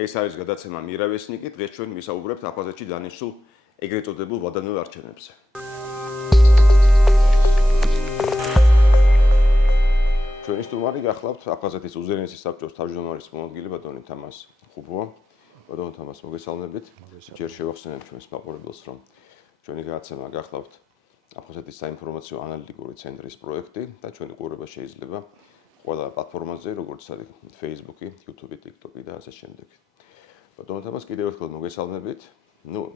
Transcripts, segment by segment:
ეს არის გადაცემა მირავესნიკი, დღეს ჩვენ ვისაუბრებთ აფხაზეთში დანიშნულ ეგრეთ წოდებულ ვადანელ არჩევნებზე. ჩვენი სტუმარი გახლავთ აფხაზეთის უზენაესი საბჭოს თავმჯდომარის მოადგილე ბატონი თამას ხუბო. ბატონო თამას, მოგესალმებით. ჯერ შევახსენებ ჩვენს მაყურებელს, რომ ჩვენი გადაცემა გახლავთ აფხაზეთის საინფორმაციო ანალიტიკური ცენტრის პროექტი და ჩვენი ყურება შეიძლება ყველა პლატფორმაზე, როგორც არის Facebook, YouTube, TikTok და ასე შემდეგ. ბატონო თამას, კიდევ ერთხელ მოგესალმებით.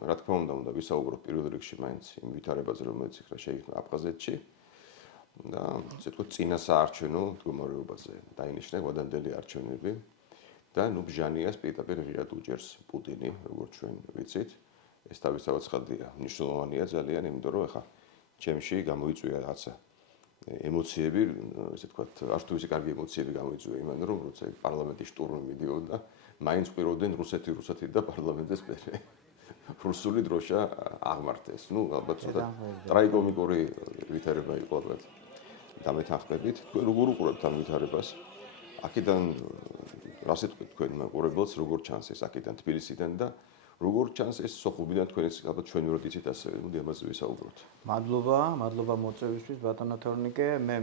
რა თქმა უნდა, ვისაუბროთ პირველ რიგში მაინც იმ ვითარებაზე, რომელიც იქნა შეიქმნა აფხაზეთში. და ასე ვთქვათ, წინა საარჩევნო მდგომარეობაზე დაინიშნა ვადანდელი არჩევნები და ბჟანიას პირდაპირ ღიად უჭერს პუტინი, როგორც ჩვენ ვიცით. ეს თავისთავად ცხადია, მნიშვნელოვანია ძალიან, იმიტომ რომ ახლა ჩემში გამოიწვია რაღაცა ემოციები, ასე ვთქვათ, არც თუ ისე კარგი ემოციები გამოიწვია იმან, რომ როცა პარლამენტის შტურმი მიდიოდა, მაინც ყვიროდნენ რუსეთი და პარლამენტის მერე. რუსული დროშა აღმართეს. ალბათ ცოტა ტრაიგიკომიკური ვითარება იყო ალბათ. დამეთანხმებით, თქვენ როგორ უყურებთ ამ ვითარებას? აქედან რასეთ თქვენ მაყურებელს როგორ ჩანს ეს აქედან თბილისიდან და როგორ ჩანს ეს სოხუმიდან თქვენს ალბათ ჩვენი რო იცით ასევე, მოდი ამაზე ვისაუბროთ. მადლობა მოწვევისთვის ბატონო თორნიკე. მე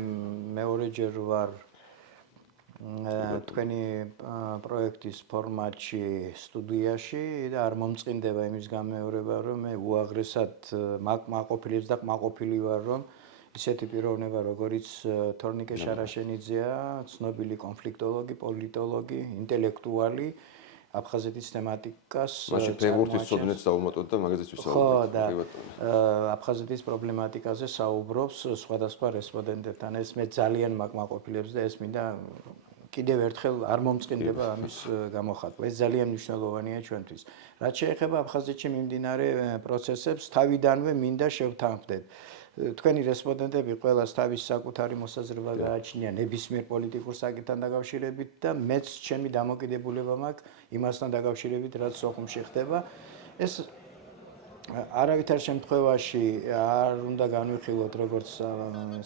მეორეჯერ ვარ თქვენი პროექტის ფორმატში სტუდიაში და არ მომწყინდება იმის გამეორება, რომ მე უაღრესად მაყოფილებს და კმაყოფილი ვარ, რომ ისეთი პიროვნება, როგორიც თორნიკე შარაშენიძეა, ცნობილი კონფლიქტოლოგი, პოლიტოლოგი, ინტელექტუალი, აფხაზეთის თემატიკას მაშინ ფეხბურთის ცოდნაც დავუმატოთ და მაგაზეც ვისაუბროთ. ხო, და აფხაზეთის პრობლემატიკაზე საუბრობს სხვადასხვა რესპონდენტებთან. ეს მე ძალიან მაკმაყოფილებს და ეს მინდა კიდევ ერთხელ არ მომწყინდება ამის გამოხატვა. ეს ძალიან მნიშვნელოვანია ჩვენთვის. რაც შეეხება აფხაზეთში მიმდინარე პროცესებს, თავიდანვე მინდა შევთანხმდეთ. თქვენი რესპონდენტები ყველას თავის საკუთარი მოსაზრება გააჩნია ნებისმიერ პოლიტიკურ საკითხთან დაკავშირებით და მეც ჩემი დამოკიდებულება მაქვს იმასთან დაკავშირებით, რაც სოხუმში ხდება. ეს არავითარ შემთხვევაში არ უნდა განვიხილოთ როგორც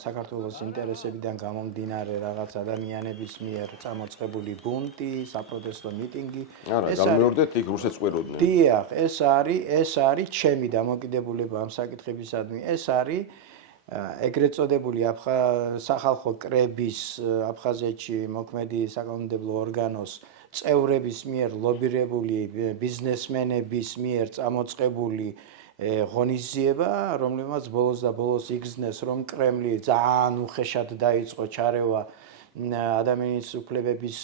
საქართველოს ინტერესებიდან გამომდინარე რაღაც ადამიანების მიერ წამოწყებული ბუნტი, საპროტესტო მიტინგი. არა, გამეორდეთ იქ რუსეთს ყვეროდნენ. დიახ, ეს არის ჩემი დამოკიდებულება ამ საკითხებისადმი. ეს არის ეგრეთ წოდებული სახალხო კრების აფხაზეთში მოქმედი საკანონმდებლო ორგანოს წევრების მიერ ლობირებული ბიზნესმენების მიერ წამოწყებული ღონისძიება, რომლებმაც ბოლოს იგრძნეს, რომ კრემლი ძალიან უხეშად დაიწყო ჩარევა ადამიანის უფლებების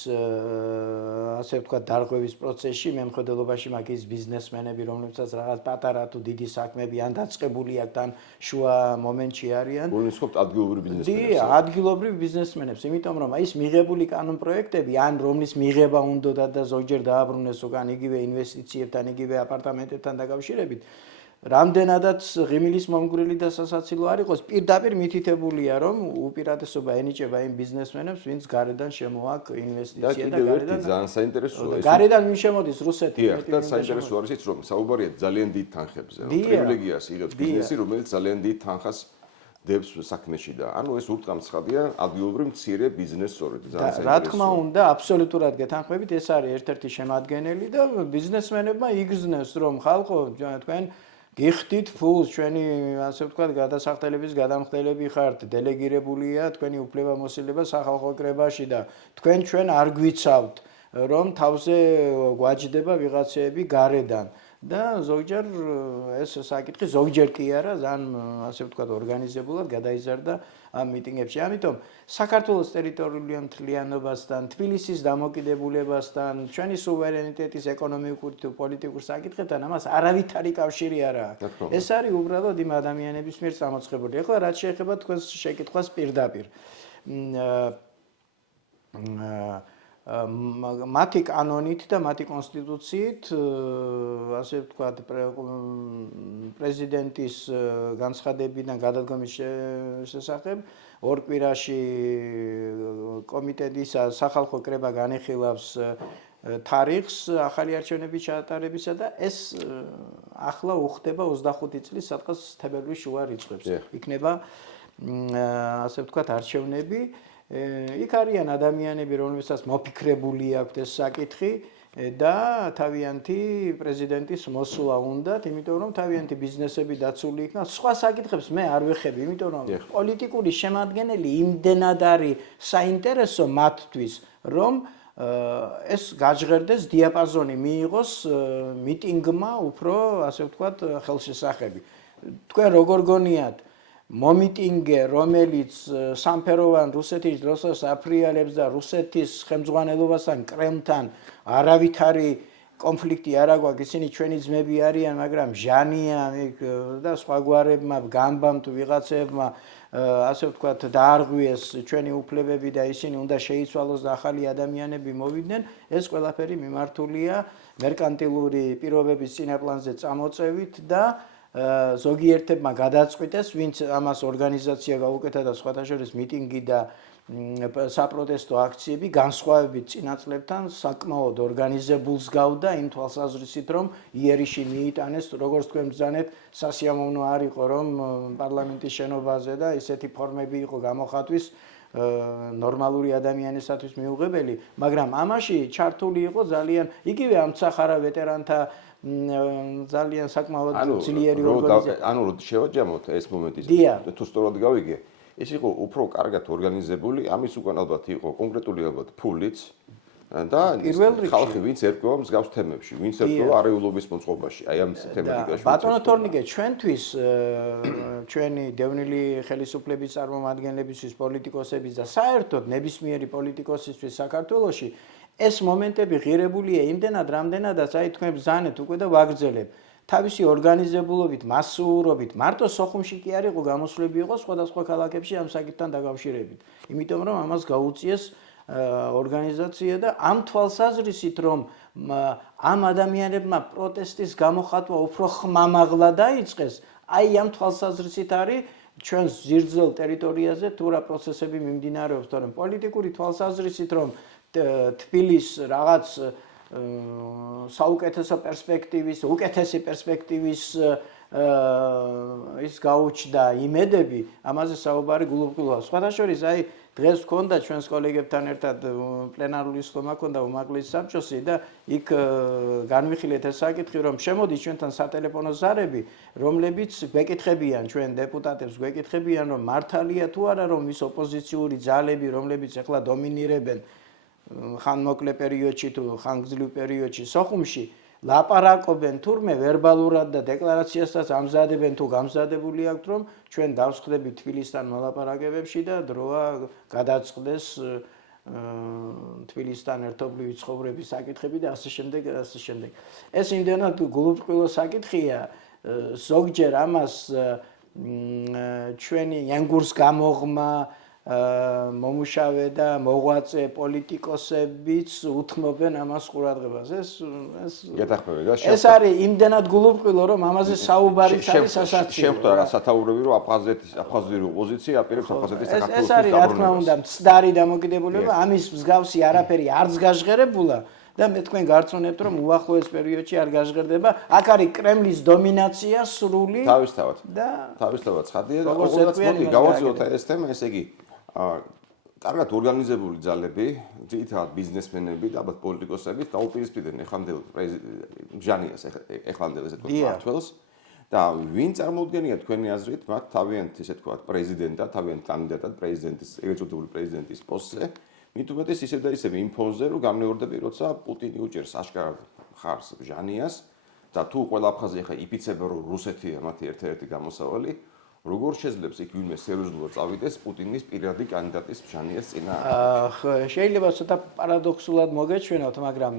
ასე ვთქვათ დარღვევის პროცესში. მე მხედველობაში მაქვს ის ბიზნესმენები, რომლებსაც რაღაც პატარა თუ დიდი საქმეები ან დაწყებული აქვს, ან შუა მომენტში არიან. გულისხმობთ ადგილობრივ ბიზნესმენებს. დიახ, ადგილობრივ ბიზნესმენებს, იმიტომ რომ ის მიღებული კანონ პროექტები, ან რომლის მიღება უნდოდა და ზოგჯერ დააბრუნეს უკან იგივე ინვესტიციებთან, იგივე აპარტამენტებთან დაკავშირებით, რამდენადაც ღიმილის მომგვრილი და სასაცილო არ იყოს, პირდაპირ მითითებულია, რომ უპირატესობა ენიჭება იმ ბიზნესმენებს, ვინც გარედან შემოაქვს ინვესტიცია და გარედან ძალიან საინტერესოა ეს. გარედან ვინ შემოდის რუსეთი. დიახ, და საინტერესო არის ის, რომ საუბარია ძალიან დიდ თანხებზე, პრივილეგიას იღებს ბიზნესი, რომელიც ძალიან დიდ თანხას დებს საქმეში და ანუ ეს ურტყამცხადია ადგილობრივ მცირე ბიზნესს სწორედ ძალიან საინტერესოა. რა თქმა უნდა, აბსოლუტურად გეთანხმებით, ეს არის ერთ-ერთი შემადგენელი და ბიზნესმენებმა იგრძნეს, რომ ხალხო, თქვენ გიხდით ფულს, ჩვენი ასე ვთქვათ, გადასახდელების გადამხდელები ხართ, დელეგირებულია თქვენი უფლებამოსილება სახალხო კრებაში და ჩვენ არ გვიცავთ, რომ თავზე გვაჯდება ვიღაცეები გარედან. და ზოგჯერ ეს საკითხი ზოგჯერ კი არა, ძალიან ასე ვთქვათ, ორგანიზებულად გადაიზარდა ამ მიტინგებში. ამიტომ საქართველოს ტერიტორიული მთლიანობასთან, თბილისის დამოკიდებულებასთან, ჩვენი სუვერენიტეტის ეკონომიკური თუ პოლიტიკურ საკითხებთან ამას არავითარი კავშირი არ აქვს. ეს არის უბრალოდ იმ ადამიანების მიერ წამოწყებული. ახლა რაც შეეხება თქვენს შეკითხვას პირდაპირ. მათი კანონით და მათი კონსტიტუციით, ასე ვთქვათ, პრეზიდენტის განცხადებიდან გადადგომის შესახებ ორ კვირაში კომიტეტის სახალხო კრება განიხილავს თარიღს ახალი არჩევნების ჩატარებისა და ეს ახლა უხდება 25 წლის, სადღაც თებერვლის შუა რიცხვებს. იქნება ასე ვთქვათ არჩევნები. იქ არიან ადამიანები, რომლებსაც მოფიქრებული აქვთ ეს საკითხი, და თავიანთი პრეზიდენტის მოსვლა უნდათ, იმიტომ რომ თავიანთი ბიზნესები დაცული იქნა. სხვა საკითხებს მე არ ვეხები, იმიტომ რომ პოლიტიკური შემადგენელი იმდენად არის საინტერესო მათთვის, რომ ეს გაჟღერდეს დიაპაზონი მიიღოს მიტინგმა უფრო, ასე ვთქვათ, ხელშესახები. თქვენ როგორ გონიათ მომიტინგე, რომელიც სამფეროვან რუსეთის დროსაც აფრიალებს და რუსეთის ხელმძღვანელობასთან, კრემლთან არავითარი კონფლიქტი არ აქვს, ისინი ჩვენი ძმები არიან, მაგრამ ჟანია და სხვაგვარებმა გამბამ თუ ვიღაცებმა ასე ვთქვათ დაარღვიეს ჩვენი უფლებები და ისინი უნდა შეიცვალოს და ახალი ადამიანები მოვიდნენ, ეს ყველაფერი მიმართულია მერკანტილური პირობების წინაპლანზე წამოწევით და ზოგიერთებმა გადაწყვიტეს, ვინც ამას ორგანიზაცია გაუკეთა და სხვათა შორის მიტინგი და საპროტესტო აქციები განსხვავებით წინა წლებთან საკმაოდ ორგანიზებულს გავდა იმ თვალსაზრისით, რომ იერიში მიიტანეს, როგორც თქვენ ბრძანეთ, სასიამოვნო არ იყო, რომ პარლამენტის შენობაზე და ისეთი ფორმები იყო გამოხატვის ნორმალური ადამიანისათვის მიუღებელი, მაგრამ ამაში ჩართული იყო ძალიან იგივე ამცახარა ვეტერანთა ძალიან საკმაოდ ძლიერი ორგანიზაცია. ანუ შევაჯამოთ ეს მომენტი. თუ სწორად გავიგე, ეს იყო უფრო კარგად ორგანიზებული, ამის უკან ალბათ იყო კონკრეტული ალბათ ფულიც და ხალხი ვინც ერკვევა მსგავს თემებში, ვინც ერკვევა არეულობის მოწყობაში, აი ამ თემატიკაში. ბატონო თორნიკე, ჩვენთვის ჩვენი დევნილი ხელისუფლების წარმომადგენლებისთვის, პოლიტიკოსების და საერთოდ ნებისმიერი პოლიტიკოსისთვის საქართველოში ეს მომენტები ღირებულია იმდენად, რამდენადაც აი თქვენ ბრძანეთ უკვე და ვაგრძელებ. თავისი ორგანიზებულობით, მასურობით, მარტო სოხუმში კი არ იყო გამოსვლები იყო სხვადასხვა ქალაქებში ამ საკითხთან დაკავშირებით. იმიტომ რომ ამას გაუწიეს ორგანიზაცია და ამ თვალსაზრისით რომ ამ ადამიანებმა პროტესტის გამოხატვა უფრო ხმამაღლა დაიწყეს, აი ამ თვალსაზრისით არის ჩვენ ზირძელ ტერიტორიაზე თუ რა პროცესები მიმდინარეობს, თორემ პოლიტიკური თვალსაზრისით რომ თბილის რაღაც საუკეთესო პერსპექტივის, უკეთესი პერსპექტივის ის გაუჩნდა იმედები, ამაზე საუბარი გულუბრყვილოა. სხვათა შორის, აი დღეს ვქონდა ჩვენს კოლეგებთან ერთად პლენარული სხდომა ქონდა უმაღლეს საბჭოსი და იქ განვიხილეთ ეს საკითხი, რომ შემოდის ჩვენთან სატელეფონო ზარები, რომლებიც გვეკითხებიან ჩვენ დეპუტატებს, გვეკითხებიან, რომ მართალია თუ არა, რომ ის ოპოზიციური ძალები, რომლებიც ახლა დომინირებენ ხანმოკლე პერიოდში თუ ხანგრძლივ პერიოდში სოხუმში ლაპარაკობენ თურმე ვერბალურად და დეკლარაციასაც ამზადებენ თუ გამზადებული აქვთ რომ ჩვენ დავსხდებით თბილისთან მოლაპარაკებებში და დროა გადაწყდეს თბილისთან ერთობლივი ცხოვრების საკითხები და ასე შემდეგ და ასე შემდეგ. ეს იმდენად გულუბრყვილო საკითხია, ზოგჯერ ამას ჩვენი იანგურს გამოღმა მომუშავე და მოღვაწე პოლიტიკოსებიც უთმობენ ამას ყურადღებას. ეს არის იმდენად გულუბრყვილო, რომ ამაზე საუბარიც არის სასაცილო. შეხვდა რა სათაურები, რომ აფხაზური ოპოზიცია აპირებს აფხაზეთის საქართველოს ეს არის რა თქმა უნდა მცდარი დამოკიდებულება, ამის მსგავსი არაფერი არც გაჟღერებულა და მე თქვენ გარწმუნებთ, რომ უახლოეს პერიოდში არ გაჟღერდება. აქ არის კრემლის დომინაცია სრული. თავისთავად. ცხადია და როგორც მოდი გავაცილოთ ეს თემა, ესე იგი კარგად ორგანიზებული ძალები, ძირითადად ბიზნესმენები და ალბათ პოლიტიკოსები დაუპირისპირდნენ ეხანდელ ჟანიას, ეხანდელ ესე თქვა მართველს და ვინ წარმოუდგენია თქვენი აზრით მათ თავიანთ ესე თქვა პრეზიდენტად, თავიანთ კანდიდატად პრეზიდენტის, ეგრეთ წოდებული პრეზიდენტის პოსტზე, მით უმეტეს ისევ და ისევ იმ ფონზე, რომ გამეორდები, როცა პუტინი უჭერს აშკარად ხარს ჟანიას და თუ ყველა აფხაზი ახლა იფიცება, რომ რუსეთია მათი ერთ-ერთი გამოსავალი, როგორ შეძლებს იქ ვინმე სერიოზულად წავიდეს პუტინის პირადი კანდიდატის ჟანიას წინააღმდეგ? შეიძლება ცოტა პარადოქსულად მოგეჩვენოთ, მაგრამ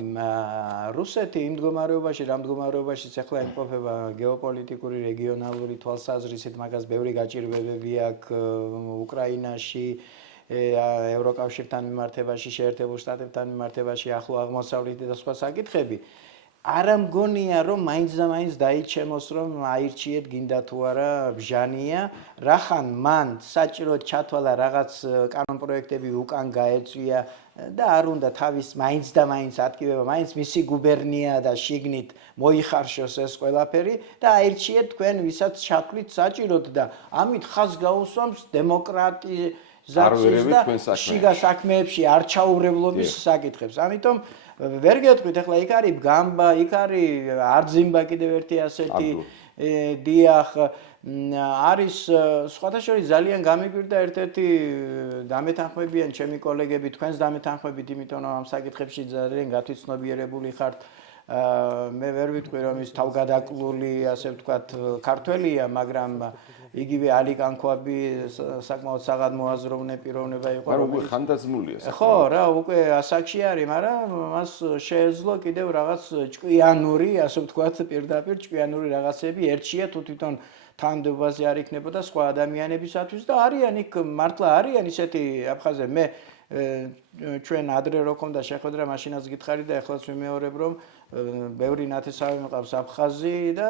რუსეთი იმ მდგომარეობაში, რამ მდგომარეობაშიც ახლა იმყოფება გეოპოლიტიკური რეგიონალური თვალსაზრისით, მაგას ბევრი გაჭირვებები აქვს უკრაინაში, ევროკავშირთან მიმართებაში, შეერთებულ შტატებთან მიმართებაში, ახლო აღმოსავლეთი და სხვა საკითხები. არა მგონია რომ მაინც და მაინც დაიჩემოს რომ აირჩიეთ გინდა თუ არა ბჟანია, რახან მან საჭიროდ ჩათვალა რაღაც კანონპროექტები უკან გაეწვია და არ უნდა თავის მაინც და მაინც ატკივება, მაინც მისი გუბერნია და შიგნით მოიხარშოს ეს ყველაფერი და აირჩიეთ თქვენ ვისაც ჩათვლით საჭიროდ და ამით ხაზს გაუსვამს დემოკრატიზაციის და შიგა საქმეებში არჩაურებლობის საკითხებს. ამიტომ ვერ გეტყვით, ახლა იქ არის გამბა, იქ არის არძიმბა კიდევ ერთი ასეთი დიახ არის სხვათა შორის ძალიან გამიგვირდა ერთ-ერთი დამეთანხმებიან ჩემი კოლეგები, თქვენს დამეთანხმებით, იმიტომ რომ ამ საკითხებში ძალიან გათვითცნობიერებული ხართ. მე ვერ ვიტყვი რომ ის თავგადაკლული, ასე ვთქვათ, ქართველია, მაგრამ იგივე ალი კანქვაბი საკმაოდ საღადმოაზროვნე პიროვნება იყო, რომელიც ხანდაზმულია. ხო, რა, უკვე ასაკში არის, მაგრამ მას შეეძლო კიდევ რაღაც ჭკვიანური, ასე ვთქვათ, პირდაპირ ჭკვიანური რაღაცები ერთშია თუ თვითონ თანამდებობაზე არ იქნებოდა სხვა ადამიანებისათვის და არიან იქ მართლა არიან ისეთი აფხაზები. მე ჩვენ ადრე რო ქონდა შეხვედრა, მაშინაც გითხარი და ახლაც ვიმეორებ, რომ ბევრი ნათესავი მყავს აფხაზი და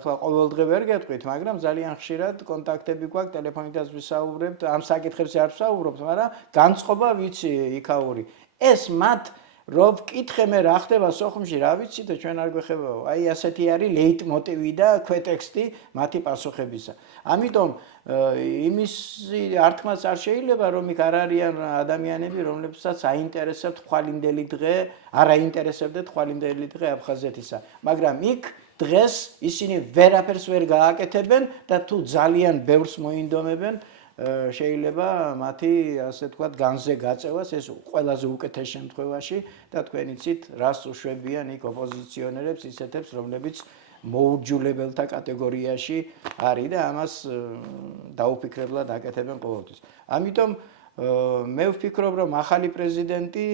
ეხლა ყოველდღე ვერ გეტყვით, მაგრამ ძალიან ხშირად კონტაქტები გვაქვს, ტელეფონითაც ვისაუბრებთ, ამ საკითხებზე არ ვსაუბრობთ, მაგრამ განწყობა ვიცი იქაური. ეს მათ რო ვკითხე მე რა ხდება სოხუმში, რა ვიცი და ჩვენ არ გვეხებაო. აი ასეთი არის ლეიტმოტივი და ქვეტექსტი მათი პასუხებისა. ამიტომ იმის ართმაც არ შეიძლება რომ იქ არ არიან ადამიანები, რომლებსაც აინტერესებთ ხვალინდელი დღე, არ აინტერესებდეთ ხვალინდელი დღე აფხაზეთისა. მაგრამ იქ დღეს ისინი ვერაფერს ვერ გააკეთებენ და თუ ძალიან ბევრს მოინდომებენ, შეიძლება მათი ასე ვთქვათ განზე გაწევას ეს ყველაზე უკეთეს შემთხვევაში და თქვენ იცით რას უშვებიან იქ ოპოზიციონერებს ისეთებს რომლებიც მოურჯულებელთა კატეგორიაში არის და ამას დაუფიქრებლად აკეთებენ ყოველთვის. ამიტომ მე ვფიქრობ რომ ახალი პრეზიდენტი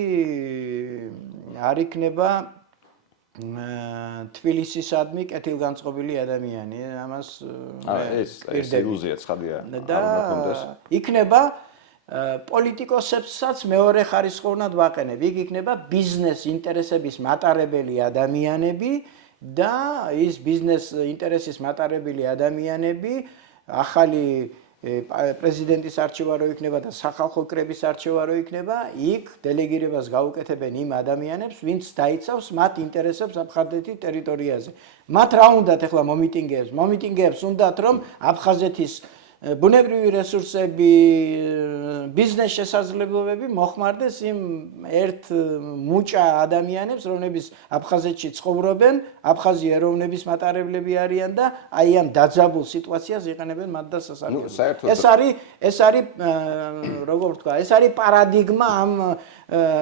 არ იქნება თბილისისადმი კეთილგანწყობილი ადამიანი. ამას ეს ილუზია ცხადია. და იქნება პოლიტიკოსებსაც მეორე ხარისხოვნად ვაყენებ. იქ იქნება ბიზნეს ინტერესების მატარებელი ადამიანები და ის ბიზნეს ინტერესის მატარებელი ადამიანები ახალი პრეზიდენტის არჩევა რო იქნება და სახალხო კრების არჩევა რო იქნება, იქ დელეგირებას გაუკეთებენ იმ ადამიანებს, ვინც დაიცავს მათ ინტერესებს აფხაზეთის ტერიტორიაზე. მათ რა უნდათ ახლა მომიტინგეებს? მომიტინგეებს უნდათ რომ აფხაზეთის ბუნებრივი რესურსები, ბიზნეს შესაძლებლობები მოხმარდეს იმ ერთ მუჭა ადამიანებს, რომლებიც აფხაზეთში ცხოვრობენ, აფხაზი ეროვნების მატარებლები არიან და აი ამ დაძაბულ სიტუაციას იყენებენ მათ და სასარგებლოდ. ეს არის როგორ ვთქვა, ეს არის პარადიგმა ამ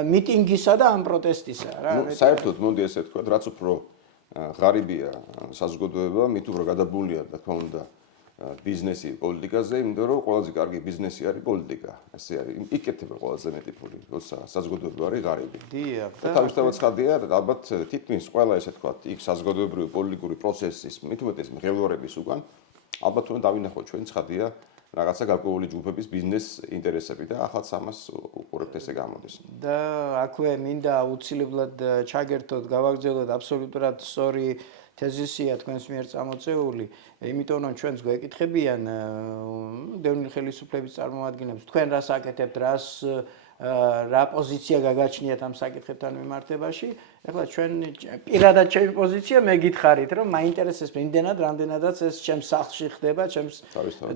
მიტინგისა და ამ პროტესტისა რა. საერთოდ მოდი ესე ვთქვა, რაც უფრო ღარიბია საზოგადოება, მით უფრო გადაბულია და თქმა უნდა ბიზნესი პოლიტიკაზე, იმიტომ რომ ყველაზე კარგი ბიზნესი არის პოლიტიკა. ესე არის. იკეთება ყველაზე მეტი ფული, როცა საზოგადოება არის ღარიბი. დიახ. და თავისთავად ცხადია, ალბათ თითქმის ყველა ესე თქვა, იქ საზოგადოებრივი პოლიტიკური პროცესის, მით უმეტეს მღელვარების უკან, ალბათ უნდა დავინახოთ ჩვენ ცხადია რაღაცა გარკვეული ჯგუფების ბიზნეს ინტერესები და ახალაც ამას უყურებთ ესე გამოდის. და აქვე მინდა აუცილებლად ჩაგერთოთ, გავაგრძელოთ აბსოლუტურად სწორი თეზისია თქვენს მიერ წამოწეული, იმიტომ რომ ჩვენს გვეკითხებიან დევნილ ხელისუფლების წარმომადგენლებს, თქვენ რას აკეთებთ, რა პოზიცია გაგაჩნიათ ამ საკითხებთან მიმართებაში. ეხლა ჩვენ პირადად ჩემი პოზიცია მე გითხარით, რომ მაინტერესებს რამდენადაც ეს ჩემს სახლში ხდება, ჩემს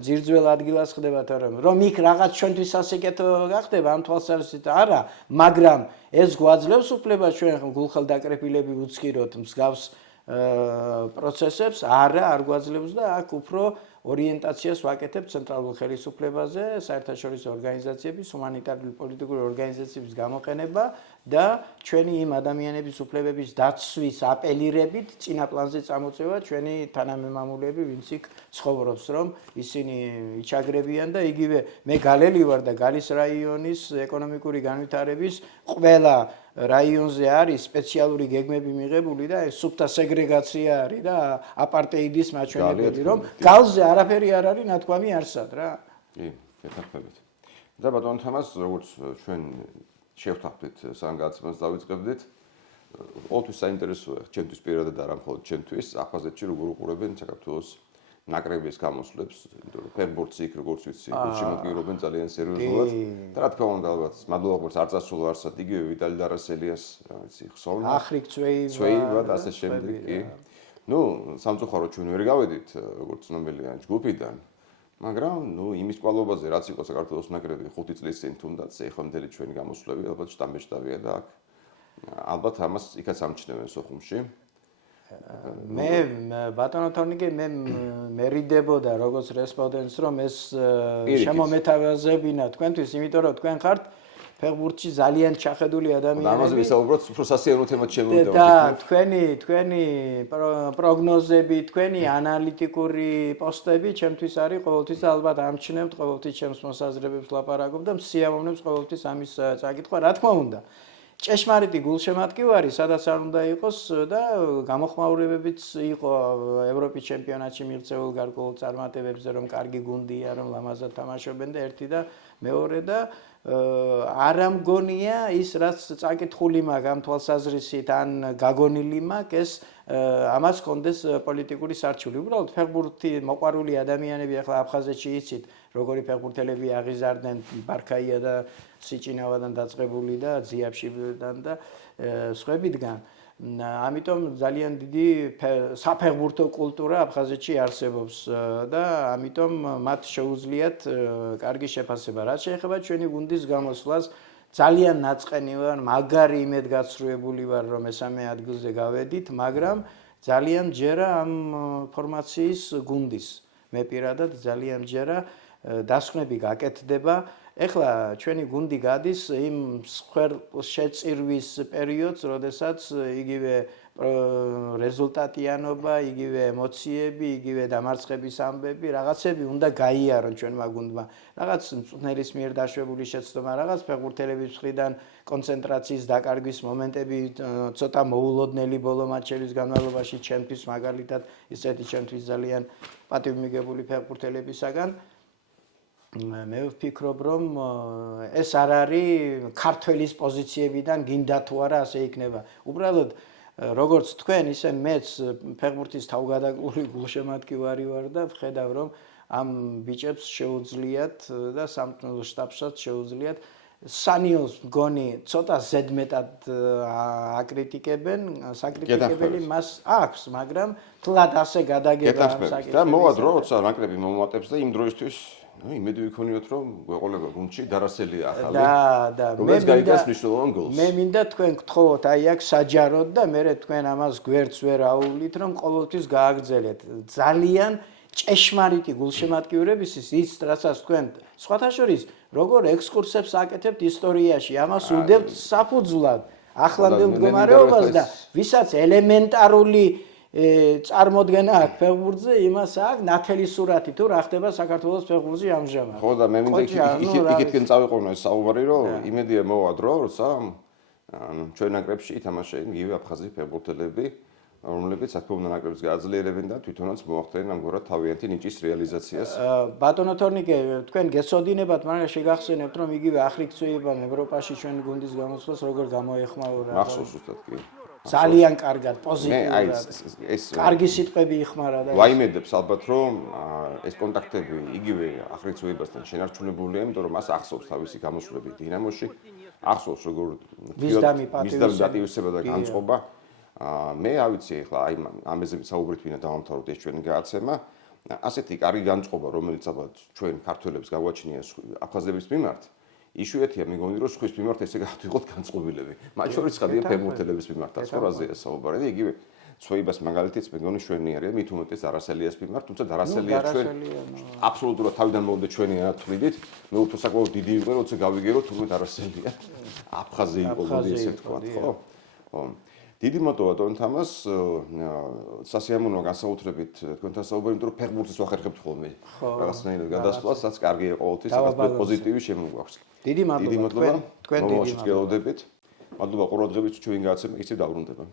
ძირძველ ადგილას ხდება, რომ იქ რაღაც ჩვენთვის ასეკეთო გახდება ამ თვალსაზრისით არა, მაგრამ ეს გვაძლევს უფლებას ჩვენ გულხელდაკრეფილები უცქიროთ მსგავს პროცესებს არ გვაძლევს და აქ უფრო ორიენტაციას ვაკეთებ ცენტრალურ ხელისუფლებაზე, საერთაშორისო ორგანიზაციების, ჰუმანიტარული პოლიტიკური ორგანიზაციების გამოყენება და ჩვენი იმ ადამიანების უფლებების დაცვის აპელირებით წინა პლანზე წამოწევა ჩვენი თანამემამულეები, ვინც იქ ცხოვრობს, რომ ისინი იჩაგრებიან და იგივე მე გალელი ვარ და გალის რაიონის ეკონომიკური განვითარების ყველა რაიონზე არის სპეციალური გეგმები მიღებული და ეს სუფთა სეგრეგაცია არის და აპარტეიდის მაჩვენებელი, რომ გალზე არაფერი არ არის ნათქვამი არსად რა. კი, გეთანხმებით. და ბატონ თამას, როგორც ჩვენ შევთანხმდით სანგაცებას დავიწყებდით, ყოველთვის საინტერესოა ჩემთვის პირადად არა მხოლოდ ჩემთვის, აფხაზეთში როგორ უყურებენ საქართველოს ნაკრების გამოსვლებს, იმიტომ რომ ფეხბურთი იქ როგორც ვიცი, შემოგვიყვებენ ძალიან სერიოზულად. და რა თქმა უნდა, ალბათ მადლობა როგორც არ წასულა არსად იგივე ვიტალი დარასელიას, ვიცი, ხსოვნა. ახრიკ წვეივა და ასე შემდეგ, კი. ნუ, სამწუხაროდ ჩვენ ვერ გავედით როგორც ცნობილია ჯგუფიდან, მაგრამ ნუ იმის კვალობაზე რაც იყო საქართველოს ნაკრები 5 წლის წინ თუნდაც ეხლა მთელი ჩვენი გამოსვლები ალბათ შტაბია და აქ ალბათ ამას იქაც ამჩნევენ სოხუმში. მე ბატონო თორნიკე მე მერიდებოდა როგორც რესპონდენტს რომ ეს შემომეთავაზებინა თქვენთვის, იმიტომ რომ თქვენ ხართ ფეხბურთში ძალიან ჩახედული ადამიანები. ამაზე ვისაუბროთ, უფრო სასიამოვნო თემად შემოვიდეთ. და თქვენი პროგნოზები, თქვენი ანალიტიკური პოსტები ჩემთვის არის ყოველთვის ალბათ ამჩნევთ, ყოველთვის ჩემს მოსაზრებებს ლაპარაკობ და მსიამოვნებს ყოველთვის ამის წაკითხვა, რა თქმა უნდა. ჭეშმარიტი გულშემატკივარი სადაც არ უნდა იყოს და გამოხმაურებებიც იყო ევროპის ჩემპიონატში მიღწეულ გარკვეულ წარმატებებზე, რომ კარგი გუნდია, რომ ლამაზად თამაშობენ და ერთი და მეორე და არ ამგონია ის რაც წაკითხული მაქვს ამ თვალსაზრისით ან გაგონილი მაქვს ეს ამას კონდეს პოლიტიკური სარჩული. უბრალოდ ფეხბურთი მოყვარული ადამიანები ახლა აფხაზეთში იცით როგორი ფეხბურთელები აღიზარდნენ ბარქაია და სიჭინავადან დაწყებული და ძიაფშიდან და სხვებიდან. ამიტომ ძალიან დიდი საფეხბურთო კულტურა აფხაზეთში არსებობს და ამიტომ მათ შეუძლიათ კარგი შეფასება. რაც შეეხება ჩვენი გუნდის გამოსვლას, ძალიან ნაწყენი ვარ, მაგარი იმედგაცრუებული ვარ, რომ მესამე ადგილზე გავედით, მაგრამ ძალიან ჯერა ამ ფორმაციის გუნდის. მე პირადად ძალიან ჯერა დასკვნები გაკეთდება. ეხლა ჩვენი გუნდი გადის იმ შეწირვის პერიოდს, როდესაც იგივე რეზულტატიანობა, იგივე ემოციები, იგივე დამარცხების ამბები, რაღაცები უნდა გაიარონ ჩვენმა გუნდმა. რაღაც მწვრთნელის მიერ დაშვებული შეცდომა, რაღაც ფეხბურთელების მხრიდან კონცენტრაციის დაკარგვის მომენტები, ცოტა მოულოდნელი ბოლო მატჩების განმავლობაში ჩემთვის მაგალითად ისეთი ჩემთვის ძალიან პატივმიგებული ფეხბურთელებისაგან მე ვფიქრობ, რომ ეს არ არის ქართველის პოზიციებიდან გინდა თუ არა ასე იქნება. უბრალოდ როგორც თქვენ, ისე მეც ფეხბურთის თავგადაკრული გულშემატკივარი ვარ და ვხედავ, რომ ამ ბიჭებს შეუძლიათ და სამწვრთნელო შტაბსაც შეუძლიათ სანიოს მგონი ცოტა ზედმეტად აკრიტიკებენ, საკრიტიკებელი მას აქვს, მაგრამ თლად ასე გადაგება ამ საკითხებს. და მოვა დრო, როცა ნაკრები მომატებს და იმ დროისთვის იმედი ვიქონიოთ, რომ გვეყოლება გუნდში დარასელია ახალი. და რომელიც გაიგას მნიშვნელოვან გოლს. მე მინდა თქვენ გთხოვოთ აი აქ საჯაროდ და მე თქვენ ამას გვერდს ვერ აუვლით, რომ ყოველთვის გააგრძელეთ. ძალიან ჭეშმარიტი გულშემატკივრების ის რასაც თქვენ სხვათა შორის როგორ ექსკურსებს აკეთებთ ისტორიაში, ამას უდევთ საფუძვლად ახლანდელ მდგომარეობას და ვისაც ელემენტარული წარმოდგენა აქვს ფეხბურთზე, იმას აქვს ნათელი სურათი თუ რა ხდება საქართველოს ფეხბურთში ამჟამად. ხო და მე მინდა იქითკენ წავიყვანო ეს საუბარი, რომ იმედია მოვა დრო, როცა ჩვენ ნაკრებში ითამაშენ იგივე აფხაზი ფეხბურთელები, რომლებიც თქო უნდა ნაკრებს გააძლიერებენ და თვითონაც მოახდენენ ამგვარად თავიანთი ნიჭის რეალიზაციას. ბატონო თორნიკე, თქვენ გეცოდინებათ, მაგრამ შეგახსენებთ, რომ იგივე ახრიქცვეებამ ევროპაში ჩვენ გუნდის გამოსვლას როგორ გამოეხმაურა. მახსოვს ზუსტად კი. ძალიან კარგად, პოზიტიურად. ეს კარგი სიტყვები იხმარა და ვაიმედებს ალბათ, რომ ეს კონტაქტები იგივე ახრიქცვეებასთან შენარჩუნებულია, იმიტომ რომ მას ახსოვს თავისი გამოსვლები დინამოში, ახსოვს როგორ მისდამი პატივისცემა და განწყობა. მე ავიცი ახლა აი ამაზე საუბრით ვინა დავამთავროთ ეს ჩვენი გადაცემა. ასეთი კარგი განწყობა, რომელიც ალბათ ჩვენ ქართველებს გავაჩნია აფხაზების მიმართ, იშვიათია მეგონი რომ სხვის მიმართ ესე გავიყოთ განწყობილები. მათ შორის ხადია ფეხბურთელების მიმართაც ხო რაზეა საუბარი და იგივე ცოიბას მაგალითიც მეგონი შვენიერია, მით უმეტეს დარასელიას მიმართ, თუმცა დარასელია ჩვენ აბსოლუტურად თავიდან მოვიდა ჩვენი ანათვლით. მე უფრო საკმაოდ დიდი ვიყო, როცა გავიგე რომ თურმე დარასელია აფხაზი იყო, მოდი ესე ვთქვა, ხო? ხო. დიდი მოტოვა თამას სასიამოვნოა განსაკუთრებით თქვენთან საუბარი, იმიტომ რომ ფეხბურთის ვახერხებთ ხოლმე. რაღაცნაირად გადასვლას, რაც კარგია ყოველთვის, რაღაც პოზიტივი შემოგვაქვს. დიდი მადლობა თქვენ დიდი მადლობა. მადლობა ყურადღებით, ჩვენი გადაცემა ისე დაბრუნდება.